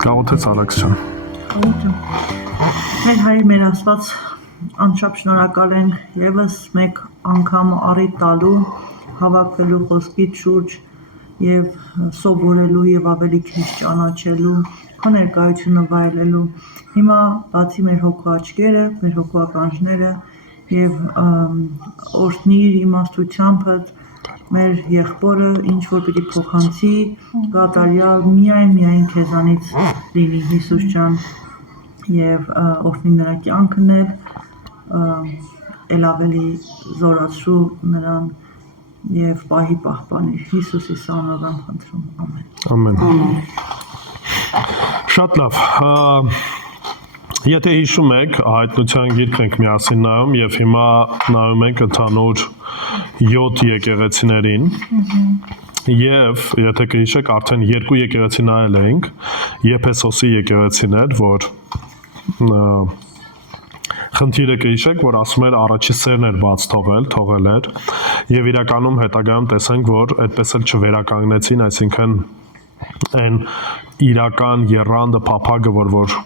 Գաղութեց Արաքսյան։ Մեր Հայր, մեր Աստված, անչափ շնորհակալ ենք եւս մեկ անգամ առիթ տալու հավաքվելու խոսքիդ շուրջ եւ սովորելու եւ ավելի քիչ ճանաչելու, քո ներկայությունը վայելելու։ Հիմա բացի մեր հոգու աչքերը, մեր հոգու ականջները եւ օրհնիր իմաստությամբ մեր եղբորը ինչ որ պիտի փոխանցի կատարյալ միայն քեզանից լինի Հիսուս ջան եւ օրհնի նրա կյանքն էլ ավելի զորացրու նրան եւ պահի պահպանիր Հիսուսի անունով եմ խնդրում ամեն Շատ լավ Եթե հիշում եք հայտնության գիրք ենք միասին նայում եւ հիմա նայում ենք ընդհանուր 7 եկեղեցիներին եւ եթե կհիշեք արդեն 2 եկեղեցի նայել էինք Եփեսոսի եկեղեցին էր որ խնդիրը կհիշեք որ ասում էր առաջի սերն էր բաց թողել էր եւ իրականում հետագայում տեսանք որ այդպես էլ չվերականգնեցին այսինքն այն իրական երանդը փափագը որ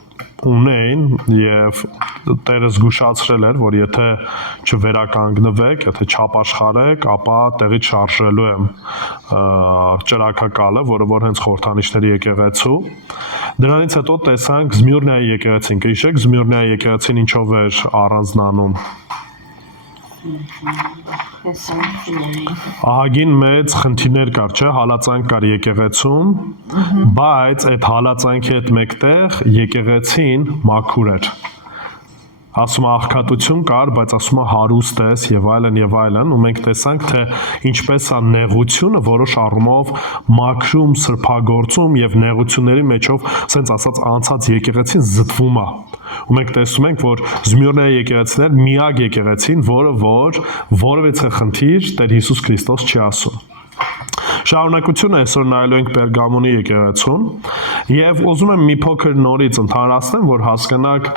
ունեին եւ Տերը զգուշացրել էր որ եթե չվերականգնվեք, եթե չապաշխարեք, ապա տեղից շարժելու եմ ճրագակալը, որը որ հենց խորհրդանիշների եկեղեցու։ Դրանից հետո տեսանք Զմյուրնիայի եկեղեցին, կհիշեք Զմյուրնիայի եկեղեցին ինչով էր առանձնանում։ Ահագին մեծ խնդիրներ կար, չէ, հալածանք կար եկեղեցում, բայց այդ հալածանքի հետ մեկտեղ եկեղեցին մաքուր էր։ Ասում աղքատություն կար, բայց ասում հարուստ ես եւ այլն, ու մենք տեսանք թե ինչպես է նեղությունը որոշ առումով մաքրում, սրբագործում եւ նեղությունների մեջով, ասենց ասած անցած եկեղեցին զտվում է։ Ու մենք տեսնում ենք, որ Զմյուրնիայի եկեղեցին էր միակ եկեղեցին, որը որ որևէ խնդիր Տեր Հիսուս Քրիստոս չի ասում։ Շարունակությունը այսօր նայելու ենք Պերգամոնի եկեղեցուն եւ ուզում եմ մի փոքր նորից ընդհանրացնեմ, որ հասկանաք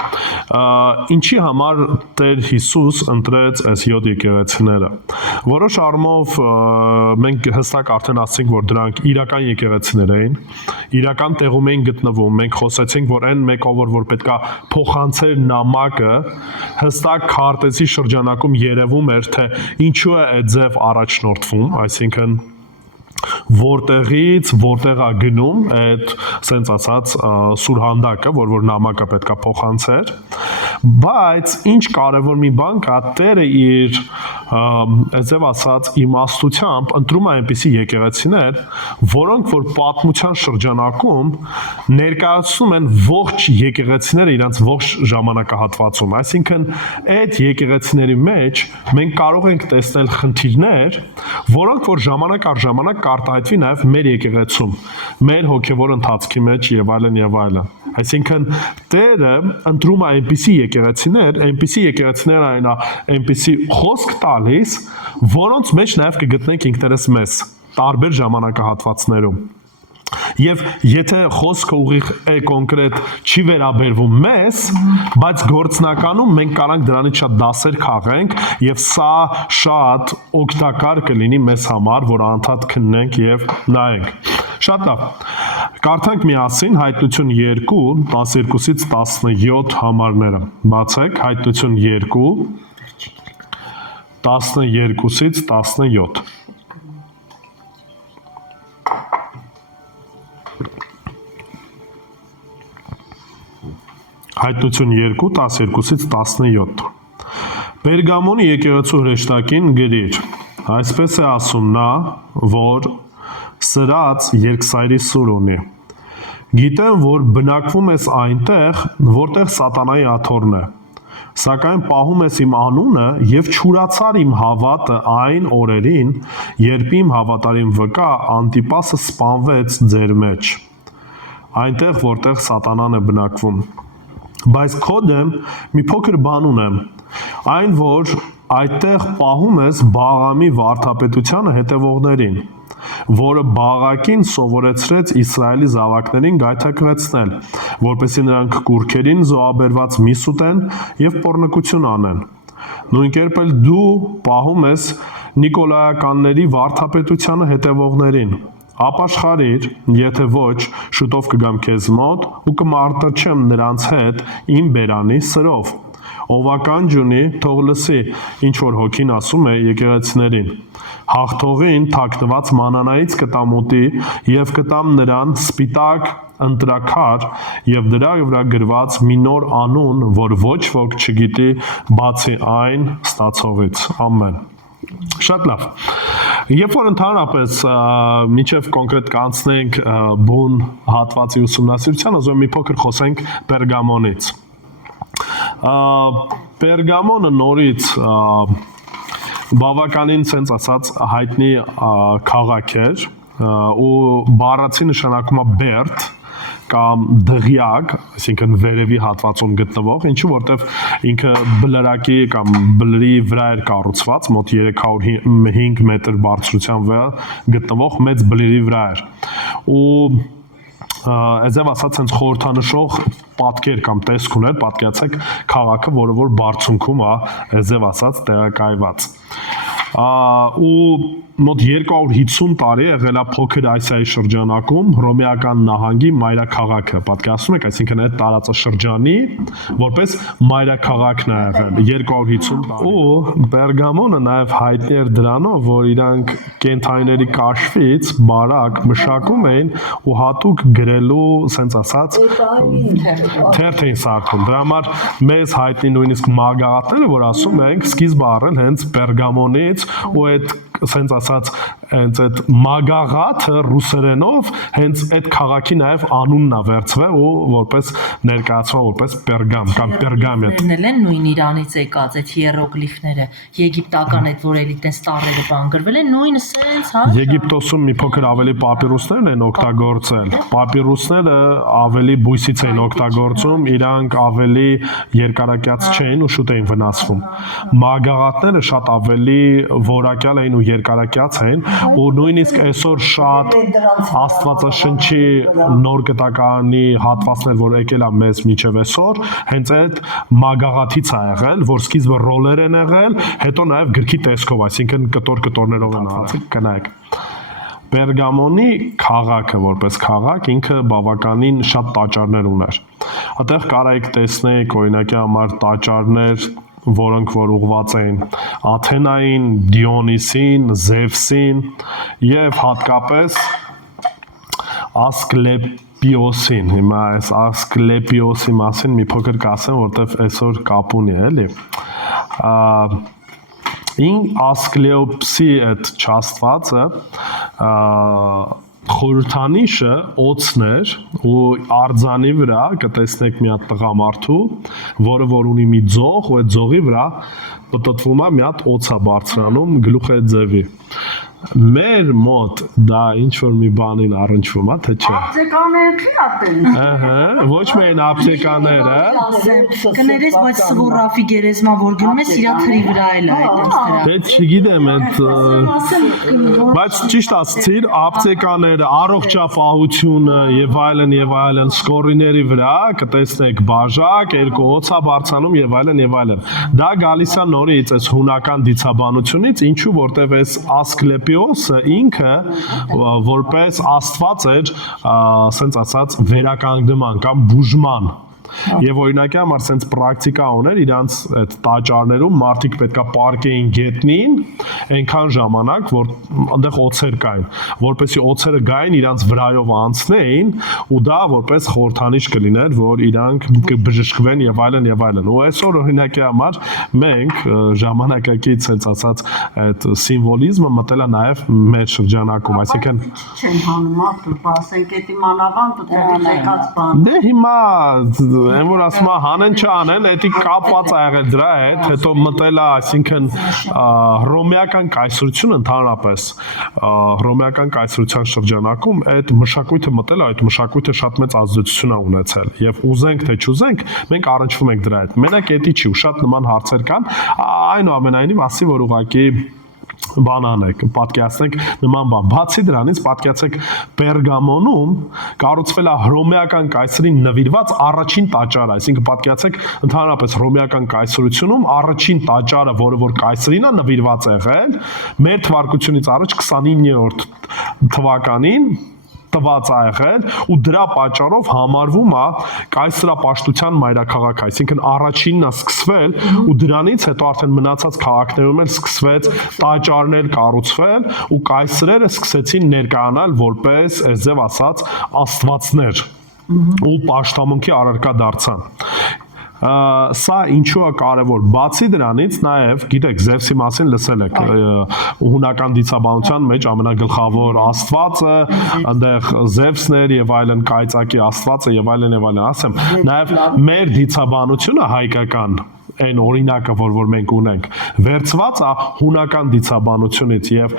ինչի համար Տեր Հիսուս ընտրեց այս 7 եկեղեցիները։ Որոշ առումով մենք հստակ արդեն ասացինք, որ դրանք իրական եկեղեցիներ էին, իրական տեղում էին գտնվում։ Մենք խոսեցինք, որ այն մեկը որ պետքա փոխանցեր նամակը, հստակ քարտեզի շրջանակում երևում էր, թե ինչու է այդ ձև առաջնորդվում, այսինքն որտեղից որտեղ է գնում այդ սենց ասած սուրհանդակը, որ նամակը պետքա փոխանցեր, բայց ինչ կարևոր մի բան կա, Տերը իր այսպես ասած իմաստությամբ ընտրում է այնպիսի եկեղեցիներ, որոնք որ պատմության շրջանակում ներկայացնում են ողջ եկեղեցիները իրենց ողջ ժամանակահատվածում, այսինքն այդ եկեղեցիների մեջ մենք կարող ենք տեսնել խնդիրներ, որոնք որ ժամանակ առ ժամանակ կարտահայտվի նաև մեր եկեղեցում, մեր հոգևոր ընթացքի մեջ եւ այլն։ Այսինքն Տերը ընտրում է այնպիսի եկեղեցիներ այն այնպիսի խոսք տալիս, որոնց մեջ նաև կգտնենք ինքներս մեզ տարբեր ժամանակահատվածներում։ Եվ եթե խոսքը ուղիղ կոնկրետ չի վերաբերվում մեզ, բայց գործնականում մենք կարանք դրանից շատ դասեր քաղենք եւ սա շատ օգտակար կլինի մեզ համար, որ անդադ քննենք եւ նայենք։ Շատ լավ։ Կարդանք միասին Հայտնություն 2, 12-ից 17 համարները։ Բացեք Հայտնություն 2, 12-ից 17։ Հայտնություն 2, 12-ից 17 Պերգամոնի եկեղեցու հրեշտակին գրիր, այսպես է ասում նա, որ սրած երկսայրի սուր ունի, գիտեմ, որ բնակվում ես այնտեղ, որտեղ սատանայի աթոռն է, սակայն պահում ես իմ անունը և չուրացար իմ հավատը այն օրերին, երբ իմ հավատարիմ վկա Անտիպասը սպանվեց ձեր մեջ, այնտեղ, որտեղ սատանան է բնակվում, բայց քո դեմ մի փոքր բան ունեմ, այն որ այդտեղ պահում ես Բաղամի վարդապետությանը հետևողներին, որը Բաղակին սովորեցրեց Իսրայելի զավակներին գայթակղեցնել, որպեսզի նրանք կուռքերին զոհաբերված միս ուտեն եւ պոռնկություն անեն։ Նույն կերպ էլ դու պահում ես Նիկոլայականների վարդապետությանը հետևողներին, ապաշխարիր, եթե ոչ, շուտով կգամ քեզ մոտ ու կմարտրջեմ նրանց հետ իմ բերանի սրով։ Ով ականջ ունի, թող լսի, ինչ որ հոգին ասում է եկեղեցիներին։ Հաղթողին թաքնված մանանայից կտամ ուտի եւ կտամ նրան սպիտակ ընտրաքար եւ դրա վրա գրված մի նոր անուն, որ ոչ ոք չգիտի բացի այն ստացողից։ Ամեն։ Շատ լավ։ Երբ որ ընդհանրապես միջև կոնկրետ կանցնենք բուն հատվածի ուսումնասիրության, ուզում եմ մի փոքր խոսենք Պերգամոնից։ Պերգամոնը նորից բավականին ցենց ասած հայտնի քաղաք էր ու բառացի նշանակում է բերդ կամ դղյակ, այսինքն վերևի հատվածում գտնվող, ինչու որտեվ ինքը բլրակի կամ բլրի վրա էր կառուցված, մոտ 305 մետր բարձրության վրա գտնվող մեծ բլրի վրա էր։ Ու այզև ասած հենց խորհրդանշող պատկեր կամ տեսք ուներ, պատկերացեք քաղաքը, որը որ բարձունքում է, այզև ասած տեղակայված։ Ու մոտ 250 տարի եղել է Փոքր Ասիայի շրջանակում Հռոմեական նահանգի մայրաքաղաքը, պատկերացնում եք, այսինքն այդ տարածաշրջանի որպես մայրաքաղաքն է եղել 250 տարի։ Ու Պերգամոնը նաև հայտնի էր դրանով, որ իրանք կենդանիների կաշվից բարակ մշակում էին ու հատուկ գրելու, սենց ասած, թերթ էին սարքում։ Դրա համար մեզ հայտնի նույնիսկ մագաղատները, որ ասում ենք, սկիզբը առել հենց Պերգամոնից ու այդ սենց ասած հենց այդ մագաղաթը ռուսերենով հենց այդ քաղաքի նաև անունն է վերցվել ու որպես ներկայացվում որպես Պերգամ կամ Պերգամետ։ Են նույն Իրանից եկած այդ հիերոգլիֆները, եգիպտական այդ որ էլի տես տառերը բան գրվել են, նույնը սենց, հա։ Եգիպտոսում մի փոքր ավելի պապիրուսներն են օգտագործել։ Պապիրուսները ավելի բույսից էին օգտագործում, իրանք ավելի երկարակյաց չէին ու շուտ էին վնասվում։ Մագաղաթները շատ ավելի որակյալ էին ու երկարակյաց էին ու նույնիսկ այսօր շատ Աստվածաշնչի նոր գտականի հատվածներ, որ եկել է մեզ միջև այսօր, հենց այդ մագաղաթից է եղել, որ սկիզբը ռոլեր են եղել, հետո նաև գրքի տեսքով, այսինքն կտոր-կտորներով են արած, կնայեք։ Պերգամոնի քաղաքը որպես քաղաք ինքը բավականին շատ տաճարներ ուներ։ Այդտեղ կարայիք տեսնեիք օրինակի համար տաճարներ, որոնք որ ուղված էին Աթենային, Դիոնիսին, Զևսին եւ հատկապես Ասկլեպիոսին։ Հիմա այս Ասկլեպիոսի մասին մի փոքր կասեմ, որտեվ այսօր կապ ունի, էլի։ Ասկլեոպսի այդ չաստվածը խորհրդանիշը օծն էր ու արձանի վրա կտեսնեք մի հատ տղամարդու, որը որ ունի մի ձող ու այդ ձողի վրա պտտվում է մի հատ օծ է բարձրանում գլուխի ձևի։ Մեր մոտ դա ինչ որ մի բանին առնչվում է, թե չէ։ Ապտեկաները չի ապտեն։ Ահա, ոչ միայն ապտեկաները, կներես, բայց Սվորաֆի գերեզմա որ գնում ես, իրա թրի վրա էլ է այդպես դրա։ դե չգիտեմ այդ բայց ճիշտ ասցիր, ապտեկաները, առողջապահությունը եւ այլն սկորիների վրա կտեսնեք բաժակ, երկու օծա բարձանում եւ այլն։ Դա գալիս է նորից այս հունական դիցաբանությունից, ինչու որտեվ այս Ասկլեպիոսը ինքը որպես աստված էր, ասենց ասած վերականգնման կամ բուժման Եվ օրինակի համար sense պրակտիկա ուներ իրանց այդ տաճարներում մարդիկ պետքա պարկեին գետնին այնքան ժամանակ որ այնտեղ օծեր կային որպեսզի օծերը գային իրանց վրայով անցնեին ու դա որպես խորհրդանիշ կլիներ որ իրանք կբժշկվեն եւ այլն ու այսօր օրինակի համար մենք ժամանակակից sense ասած այդ սիմվոլիզմը մտել է նաեւ մեր շրջանակում այսինքն չեն հանում արտուր ասենք էդի մանավանդ ու տեղի եկած բան դե հիմա Այն որ ասում հանեն չանեն, դա կապված է եղել դրա հետ, հետո մտել է, այսինքն հռոմեական կայսրությունը ընդհանրապես հռոմեական կայսրության շրջանակում այդ մշակույթը մտել է, այդ մշակույթը շատ մեծ ազդեցություն է ունեցել եւ ուզենք թե չուզենք, մենք առնչվում ենք դրա հետ։ Մենակ դա չի, ու շատ նման հարցեր կան, այնուամենայնիվ ասի որ ուղղակի բան անեք, պատկերացնեք նման բան։ Բացի դրանից պատկերացեք Պերգամոնում կառուցվել է հռոմեական կայսրին նվիրված առաջին տաճարը, այսինքն պատկերացեք ընդհանրապես հռոմեական կայսրությունում առաջին տաճարը, որը որ կայսրին է նվիրված եղել, մեր թվարկությունից առաջ 29-րդ թվականին տված է եղել ու դրա պատճառով համարվում է կայսրապաշտության մայրաքաղաք, այսինքն առաջինն է սկսվել ու դրանից հետո արդեն մնացած քաղաքներում էլ սկսվեց տաճարներ կառուցվել ու կայսրերը սկսեցին ներկայանալ որպես, այսպես ասած, աստվածներ ու պաշտամունքի առարկա դարձան։ Սա ինչու է կարևոր, բացի դրանից նաև գիտեք Զևսի մասին լսել եք հունական դիցաբանության մեջ ամենագլխավոր աստվածը այնտեղ Զևսն էր եւ այլն կայծակի աստվածը եւ այլն ասեմ նաև մեր դիցաբանությունը հայկական այն օրինակը որ մենք ունենք վերցված է հունական դիցաբանությունից եւ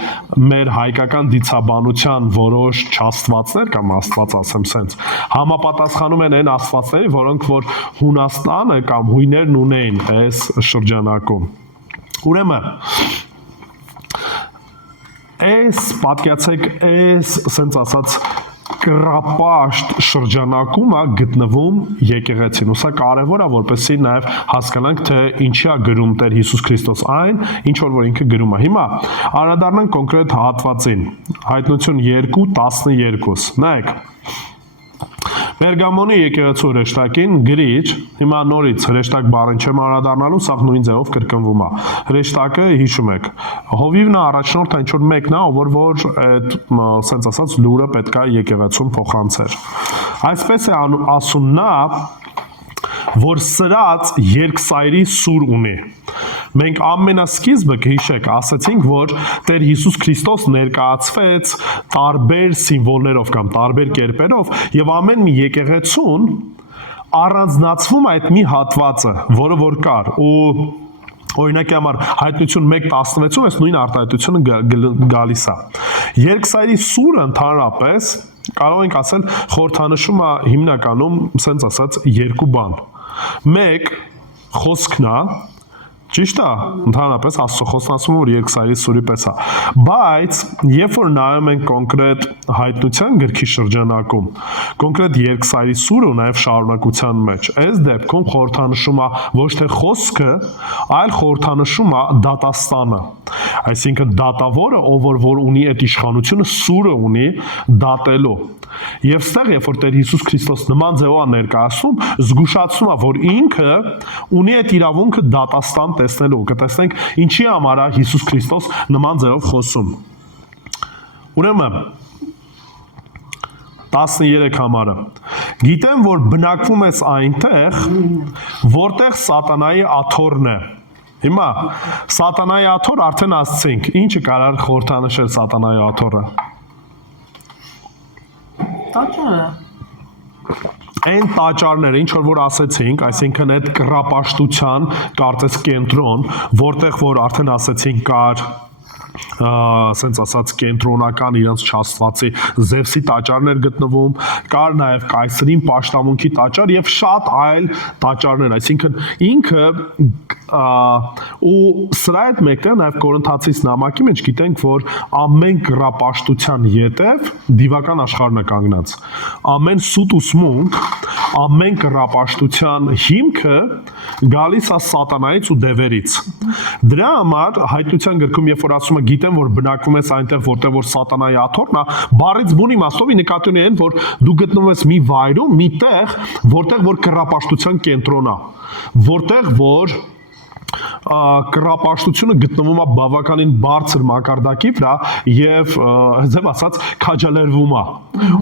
մեր հայկական դիցաբանության որոշ չաստվածներ կամ աստված ասեմ սենց համապատասխանում են այն աստվածների որոնք որ Հունաստանը կամ հույներն ունեին այս շրջանակում ուրեմն այս պատկերացեք այս սենց ասած կրապաշտ շրջանակում է գտնվում եկեղեցին։ Ու սա կարևոր է, որպեսզի նաև հասկանանք, թե ինչի է գրում Տեր Հիսուս Քրիստոս այն, ինչ որ ինքը գրում է։ Հիմա անդրադառնանք կոնկրետ հատվածին։ Հայտնություն 2:12։ Նայեք։ Պերգամոնի եկեղեցու հրեշտակին գրիչ, հիմա նորից հրեշտակ բառին չեմ անդրադառնալու, սա նույն ձևով կրկնվում է։ Հրեշտակը հիշում եք։ Հովիվն է առաջնորդը ինչ որ մեկն է, որ այդ սենց ասած լուրը պետք է եկեղեցուն փոխանցեր։ Այսպես է ասում նա, որ սրած երկսայրի սուր ունի։ Մենք ամենասկիզբը կհիշեք, ասացինք, որ Տեր Հիսուս Քրիստոս ներկայացվեց տարբեր սիմվոլներով կամ տարբեր կերպերով եւ ամեն մի եկեղեցուն առանձնացվում այդ մի հատվածը, որը որ կար ու օրինակի համար հայտնություն 1:16-ում այս նույն արտահայտությունը գալիս է։ Երկսայրի սուրը ընդհանրապես կարող ենք ասել խորհրդանշում է հիմնականում սենց ասած երկու բան։ Մեկ խոսքն է ճիշտ է, ընդհանրապես Աստծո խոսքն ասում է, որ երկսայրի սուրի պես է, բայց երբ որ նայում ենք կոնկրետ հայտնության գրքի շրջանակում, կոնկրետ երկսայրի սուրը նաև շարունակության մեջ, այս դեպքում խորհրդանշում է ոչ թե խոսքը, այլ խորհրդանշում է դատաստանը, այսինքն դատավորը, ով որ ունի այդ իշխանությունը, սուրը ունի դատելու։ Եվ ստեղ, երբ որ Տեր Հիսուս Քրիստոս նման ձևով է ներկայացնում, զգուշացնում է, որ ինքը ունի այդ իրավունքը դատաստան տեսնելու, կտեսնենք ինչի համար է Հիսուս Քրիստոս նման ձևով խոսում։ Ուրեմն 13 համարը։ Գիտեմ, որ բնակվում ես այնտեղ, որտեղ սատանայի աթոռն է։ Հիմա սատանայի աթոռ արդեն ասացինք, ինչը կարար խորհրդանշել սատանայի աթոռը։ Տաճարը Այն տաճարները, ինչ որ ասեցինք, այսինքն այդ կռապաշտության կարծես կենտրոն, որտեղ որ արդեն ասեցինք կար սենց ասած կենտրոնական իրենց չաստվածի Զևսի տաճարներ գտնվում, կար նաև կայսրին պաշտամունքի տաճար եւ շատ այլ տաճարներ, այսինքն ինքը ու սրա հետ մեկտեղ նաև Կորինթացիս նամակի մեջ գիտենք, որ ամեն կռապաշտության յետև դիվական աշխարհն է կանգնած։ Ամեն սուտ ուսմունք, ամեն կռապաշտության հիմքը գալիս է սատանայից ու դևերից։ Դրա համար հայտնության գրքում երբ որ ասում է գիտեմ, որ բնակվում ես այնտեղ, որտեղ որ սատանայի աթոռն է, բառից բուն իմաստով նկատի ունի այն, որ դու գտնվում ես մի վայրում, մի տեղ, որտեղ որ կռապաշտության կենտրոն է, որտեղ որ կռապաշտությունը գտնվում է բավականին բարձր մակարդակի վրա եւ ձև ասած քաջալերվում է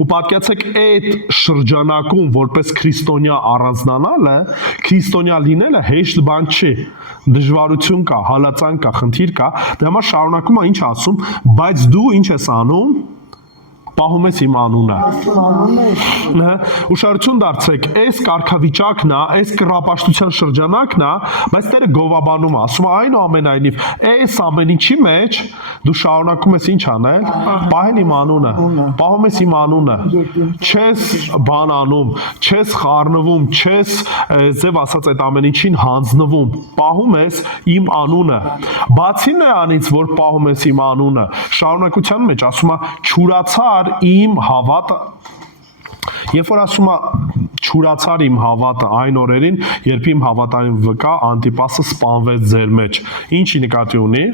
ու պատկերացեք այդ շրջանակում որպես քրիստոնյա առանձնանալը քրիստոնյա լինելը հեշտ բան չի դժվարություն կա հալածան կա խնդիր կա դա համար շարունակում է ինչ ասում բայց դու ինչ ես անում պահում ես իմ անունը։ Ուշադրություն դարձրեք, այս կարգավիճակն է, այս կռապաշտության շրջանակն է, բայց Տերը գովաբանում է, ասում է այնուամենայնիվ, այս ամեն ինչի մեջ դու շարունակում ես ինչ անել, պահել իմ անունը, պահում ես իմ անունը, չես բան անում, չես խառնվում, չես ձև ասած այդ ամեն ինչին հանձնվում, պահում ես իմ անունը, բացի նրանից, որ պահում ես իմ անունը, շարունակության մեջ ասում է չուրացար իմ հավատը, երբ որ ասում է չուրացար իմ հավատը այն օրերին, երբ իմ հավատարիմ վկա Անտիպասը սպանվեց ձեր մեջ, ինչի նկատի ունի,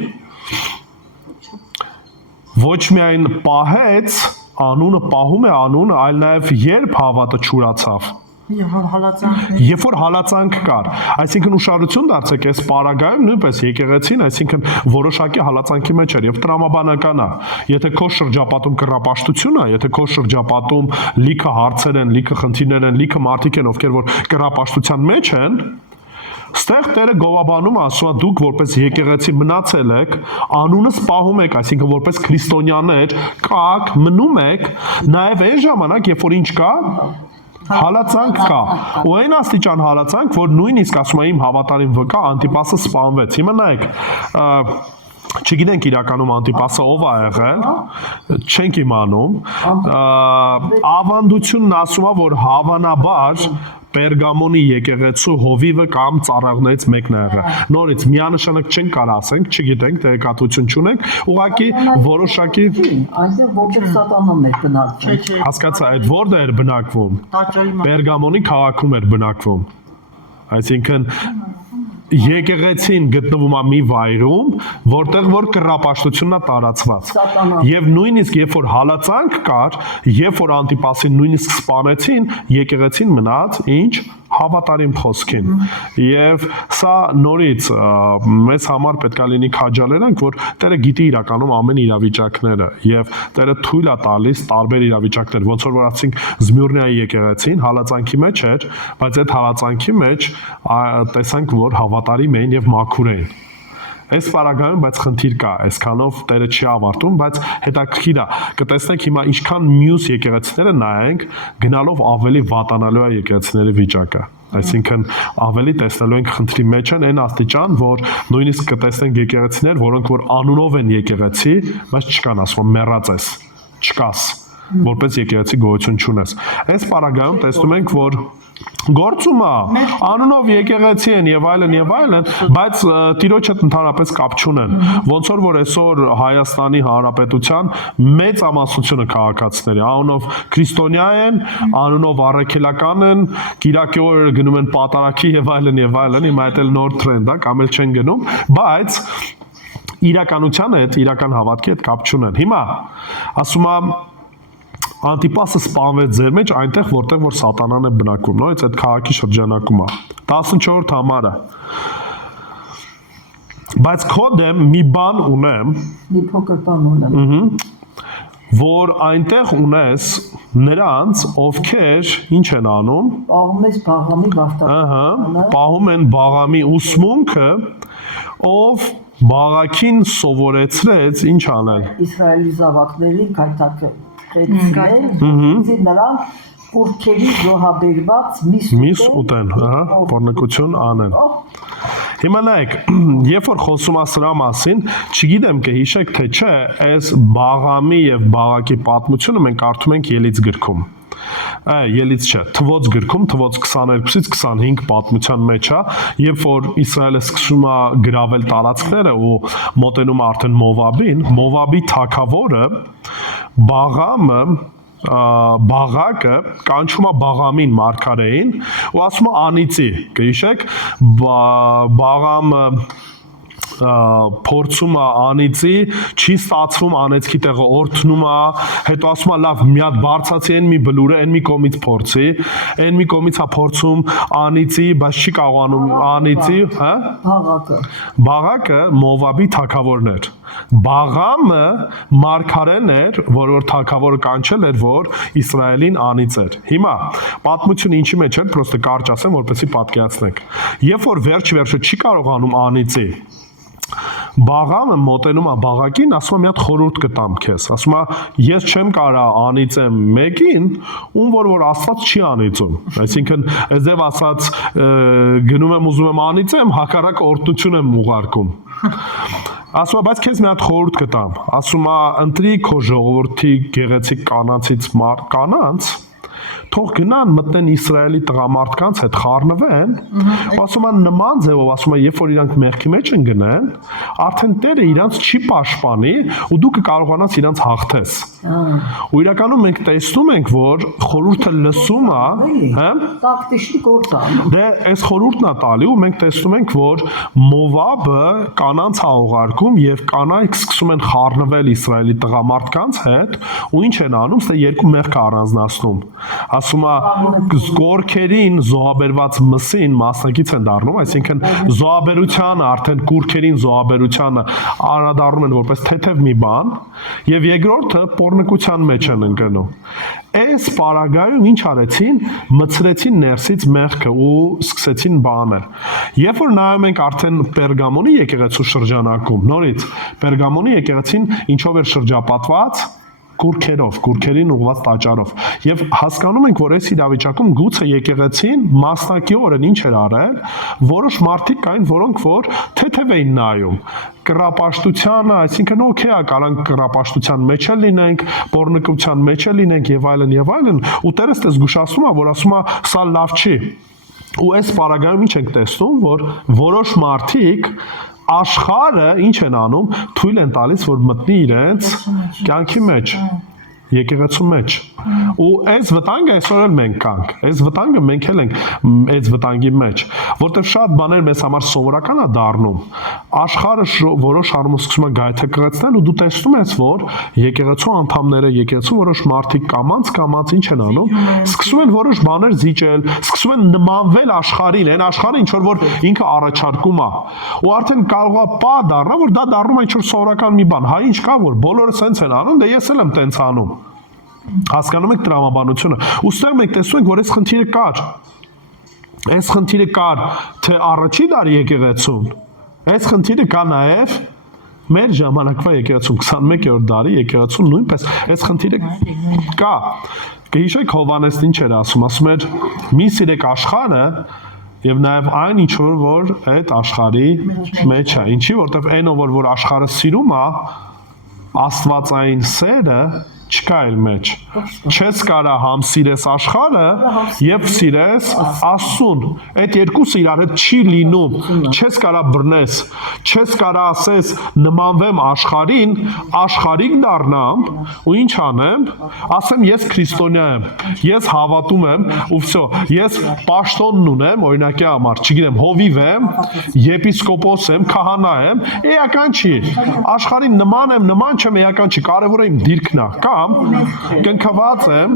ոչ միայն պահեց, անունը պահում է անունը, այլ նաև երբ հավատը չուրացավ, երբ որ հալածանք կար, այսինքն ուշադրություն դարձեք, այս պարագայում նույնպես եկեղեցին, այսինքն որոշակի հալածանքի մեջ էր եւ տրամաբանական է, եթե քո շրջապատում կռապաշտություն է, եթե քո շրջապատում լիքը հարցեր են, լիքը խնդիրներ են, լիքը մարդիկ են, ովքեր որ կռապաշտության մեջ են, Ստեղ Տերը գովաբանում ասում է դուք որպես եկեղեցի մնացել եք, անունս պահում եք, այսինքն որպես քրիստոնյաներ կաք, մնում եք, նաև այն ժամանակ, երբ որ ինչ կա, հալածանք կա։ Ու այն աստիճան հալածանք, որ նույնիսկ ասում է իմ հավատարիմ վկա Անտիպասը սպանվեց։ Հիմա նայեք, չգիտենք իրականում Անտիպասը ով է եղել, չենք իմանում։ Ավանդությունն ասում է, որ հավանաբար Պերգամոնի եկեղեցու հովիվը կամ ծառայողներից մեկն է եղել։ Նորից միանշանակ չենք կարող ասենք, չգիտենք, տեղեկատվություն չունենք, ուղղակի որոշակի այնտեղ որտեղ սատանան էր բնակվում։ հասկացա, այդ որտեղ էր բնակվում։ Պերգամոնի քաղաքում էր բնակվում։ Այսինքն եկեղեցին գտնվում է մի վայրում, որտեղ որ կռապաշտությունն է տարածված։ Եվ նույնիսկ երբ որ հալածանք կար, երբ որ Անտիպասին նույնիսկ սպանեցին, եկեղեցին մնաց ինչ հավատարիմ խոսքին։ Եվ սա նորից մեզ համար պետք է լինի քաջալերանք, որ Տերը գիտի իրականում ամեն իրավիճակները եւ Տերը թույլ է տալիս տարբեր իրավիճակներ, ոնց որ ասենք Զմյուրնիայի եկեղեցին հալածանքի մեջ էր, բայց այդ հալածանքի մեջ տեսանք, որ հավատարիմ էին եւ մաքուր էին։ Այս պարագայում բայց խնդիր կա, այսքանով Տերը չի ավարտում, բայց հետաքրքիր է, կտեսնենք հիմա ինչքան մյուս եկեղեցիները նայենք, գնալով ավելի վատանալու է եկեղեցիների վիճակը։ Այսինքն ավելի տեսնելու ենք խնդրի մեջ են այն աստիճան, որ նույնիսկ կտեսնենք եկեղեցիներ, որոնք որ անունով են եկեղեցի, բայց չկան, ասում մեռած ես, չկաս, որպես եկեղեցի գոյություն չունես։ Այս պարագայում տեսնում ենք, որ գործում է, անունով եկեղեցի են եւ այլն, բայց տիրոջ հետ ընդհանրապես կապ չունեն։ Ոնց որ այսօր Հայաստանի Հանրապետության մեծ ամասությունը քաղաքացիների անունով քրիստոնյա են, անունով առաքելական են, կիրակի օրը գնում են պատարակի եւ այլն, հիմա դա էլ նոր տրենդ է, կամ էլ չեն գնում, բայց իրականության հետ, իրական հավատքի հետ կապ չունեն։ Հիմա ասում եմ Անտիպասը սպանվեց ձեր մեջ այնտեղ, որտեղ որ սատանան է բնակվում, նորից այդ քաղաքի շրջանակում է։ 14-րդ համարը։ Բայց քո դեմ մի բան ունեմ, մի փոքր բան ունեմ։ Որ այնտեղ ունես նրանց, ովքեր ինչ են անում, Պահում ես Բաղամի վարդապետը։ Պահում են Բաղամի ուսմունքը, ով Բաղաքին սովորեցրեց ինչ անել։ Իսրայելի զավակներին կայտակեցնել, նրանք ուրքերի զոհաբերված միս ուտեն, բռնկություն անեն։ Հիմա նայեք, երբ որ խոսում է սրա մասին, չգիտեմ կհիշեք թե չէ, այս Բաղամի եւ Բաղակի պատմությունը մենք կարդում ենք Ելից գրքում։ Ելից չէ, Թվոց գրքում, Թվոց 22-ից 25 պատմության մեջ է, երբ որ Իսրայելը սկսում է գրավել տարածքները ու մոտենում է արդեն Մովաբին, Մովաբի թագավորը Բաղամը Բաղակը կանչում է Բաղամին մարգարեին ու ասում է անիծի, կհիշեք, Բաղամը փորձում է անիծի, չի ստացվում անեծքի տեղը օրթնում է, հետո ասում է լավ մի հատ բարձացի այն մի բլուրը, այն մի կողմից փորձի, այն մի կողմից է փորձում անիծի, բայց չի կարողանում անիծի, հա? Բաղակը Մովաբի թագավորն էր։ Բաղամը մարգարեն էր, որ թագավորը կանչել էր, որ Իսրայելին անիծեր։ Հիմա պատմությունը ինչի մեջ էր, պրոստը կարճ ասեմ, որպեսզի պատկերացնեք։ Երբ որ վերջ-վերջը չի կարողանում անիծի, Բաղամը մոտենում է բաղակին, ասում է մի հատ խորհուրդ կտամ քեզ։ Ասում է ես չեմ կարա անիծեմ մեկին, ում որ Աստված չի անիծում։ Այսինքն, այսպես ասած, գնում եմ ուզում եմ անիծեմ, հակառակ օրհնություն եմ ուղարկում։ Ասում է, բայց քեզ մի հատ խորհուրդ կտամ։ Ասում է, ընտրի քո ժողովրդի գեղեցիկ կանանցից կանանց, թող գնան մտնեն Իսրայելի տղամարդկանց հետ խառնվեն, ասում են նման ձևով, ասում է, երբ որ իրանք մեղքի մեջ են գնեն, արդեն Տերը իրանք չի պաշտպանի ու դու կկարողանաս իրանք հաղթես։ Ու իրականում մենք տեսնում ենք, որ խորհուրդը լսում է, հա? Տակտիշի գործ է։ Դե այս խորհուրդն է տալի ու մենք տեսնում ենք, որ Մովաբը կանանց է ուղարկում եւ կանայք սկսում են խառնվել Իսրայելի տղամարդկանց հետ ու ինչ են անում, ստե երկու մեղք առանձնացնում։ Ասում է գորքերին զոհաբերված մսին մասնակից են դառնում, այսինքն զոհաբերությանը, արդեն կուրքերին զոհաբերությանը անդրադառնում են որպես թեթև մի բան, եւ երկրորդը պոռնկության մեջ են ընկնում։ Այս պարագայում ինչ արեցին, մցրեցին ներսից մեղքը ու սկսեցին բանել։ Երբ որ նայում ենք արդեն Պերգամոնի եկեղեցու շրջանակում, նորից Պերգամոնի եկեղեցին ինչով էր շրջապատված, կուրքերով, կուրքերին ուղված տաճարով։ Եվ հասկանում ենք, որ այս իրավիճակում գուցե եկեղեցին մասնակիորեն ինչ էր արել, որոշ մարդիկ կային, որոնք որ թեթև էին նայում կռապաշտությանը, այսինքն օքեյ է, կարանք կռապաշտության մեջ էլ լինենք, պոռնկության մեջ էլ լինենք եւ այլն, ու Տերը ստես զգուշացնում է, որ ասում է, սա լավ չի։ Ու այս պարագայում ինչ ենք տեսնում, որ որոշ մարդիկ աշխարհը ինչ են անում, թույլ են տալիս, որ մտնի իրենց կյանքի մեջ, եկեղեցու մեջ։ Ու այս վտանգը այսօր էլ մենք կանք, այս վտանգը մենք էլ ենք այս վտանգի մեջ, որտեղ շատ բաներ մեզ համար սովորական է դառնում։ Աշխարհը որոշ առումով սկսում է գայթակղեցնել ու դու տեսնում ես, որ եկեղեցու անդամները, եկեղեցու որոշ մարդիկ կամած ինչ են անում, սկսում են որոշ բաներ զիջել, սկսում են նմանվել աշխարհին, այն աշխարհը ինչ որ ինքը առաջարկում է։ Ու արդեն կարող է պա դառնա, որ դա դառնում է ինչ որ սովորական մի բան։ Հայ ինչ կա, որ բոլորը սենց են անում, դե ես էլ եմ տենց անում։ Հասկանում եք տրամաբանությունը։ Ուստեղ մենք տեսնում ենք, որ այս խնդիրը կար։ Այս խնդիրը կար թե առաջի դարի եկեղեցուն։ Այս խնդիրը կա նաև մեր ժամանակվա եկեղեցում 21-րդ դարի եկեղեցում նույնպես այս խնդիրը կա։ Կհիշեք Հովհաննեսն ինչ էր ասում էր մի սիրեք աշխարհը եւ նաեւ այն ինչ որ այդ աշխարհի մեջ է։ Ինչի որտեվ այն որ աշխարհը սիրում է աստվածային սերը չկա իր մեջ։ Չես կարա համ սիրես աշխարհը եւ սիրես Աստծուն։ Այդ երկուսը իրար հետ չի լինում։ Չես կարա բռնես, չես կարա ասես նմանվեմ աշխարհին, աշխարհիկ դառնամ ու ինչ անեմ, ասեմ ես քրիստոնյա եմ, ես հավատում եմ ու վсё, ես պաշտոնն ունեմ, օրինակի համար, չգիտեմ, հովիվ եմ, եպիսկոպոս եմ, քահանա եմ, էական չի։ Աշխարհին նման եմ, նման չեմ, էական չի, կարևորը իմ դիրքն է։ Կնքված եմ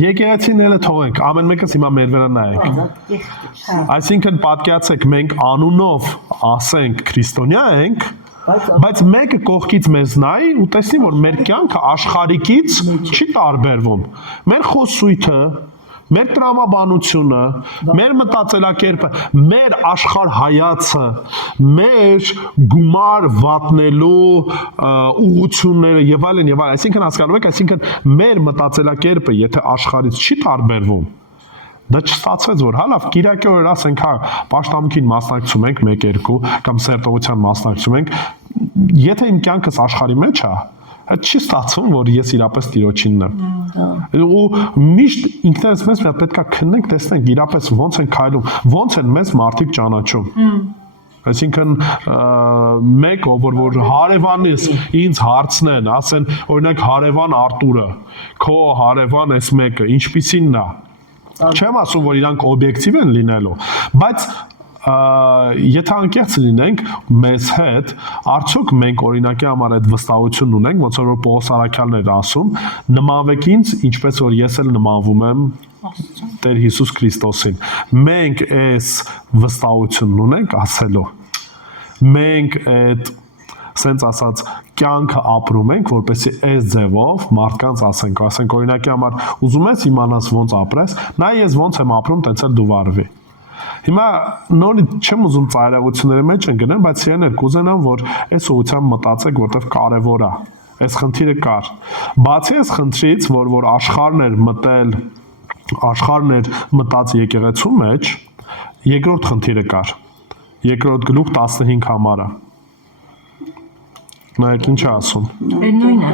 եկեղեցիները թողենք, ամեն մեկս հիմա մեր վրա նայեք։ Այսինքն պատկերացեք, մենք անունով ասենք քրիստոնյա ենք, բայց մեկը կողքից մեզ նայի ու տեսնի, որ մեր կյանքը աշխարհիկից չի տարբերվում։ Մեր խոսույթը, մեր տրամաբանությունը, մեր մտածելակերպը, մեր աշխարհայացը, մեր գումար վատնելու ուղղությունները եւ այլն, այսինքն հասկանում եք, այսինքն մեր մտածելակերպը, եթե աշխարհից չի տարբերվում, դա չստացվեց, որ հա լավ, Կիրակի օրը ասենք, հա, պաշտամունքին մասնակցում ենք 1-2 կամ սերտողության մասնակցում ենք, եթե իմ կյանքս աշխարհի մեջ է, չի ստացվում, որ ես իրապես Տիրոջինն եմ։ Ու միշտ ինքներս մեզ պետք է քննենք, տեսնենք իրապես ոնց են քայլում, ոնց են մեզ մարդիկ ճանաչում։ Այսինքն մեկ որ հարևանից ինձ հարցնեն, ասեն, օրինակ հարևան Արտուրը, քո հարևան էս մեկը, ինչպիսին նա։ Չեմ ասում, որ իրանք օբյեկտիվ են լինելու, բայց եթե անկեղծ լինենք մեզ հետ, արդյոք մենք օրինակի համար այդ վստահությունն ունենք, ոնց որ Պողոս Արաքյալն էր ասում, նմանվեք ինձ, ինչպես որ ես էլ նմանվում եմ Տեր Հիսուս Քրիստոսին։ Մենք այս վստահությունն ունենք ասելու։ Մենք այդ սենց ասած կյանքը ապրում ենք, որպեսզի այս ձևով մարդկանց ասենք օրինակի համար ուզում ես իմանաս ոնց ապրես, նայ ես ոնց եմ ապրում, տենց էլ դու վարվի։ Հիմա նորից չեմ ուզում ծայրահեղությունների մեջ ընկնել, բայց իրեն կուզենամ, որ այս ուղղությամբ մտածեք, որտեվ կարևոր է։ Այս խնդիրը կար։ Բացի այս խնդրից, որ աշխարհն էր մտած եկեղեցու մեջ, երկրորդ խնդիրը կար։ Երկրորդ գլուխ 15 համարը։ Նայեք ինչ ասում։ Այն նույնն է։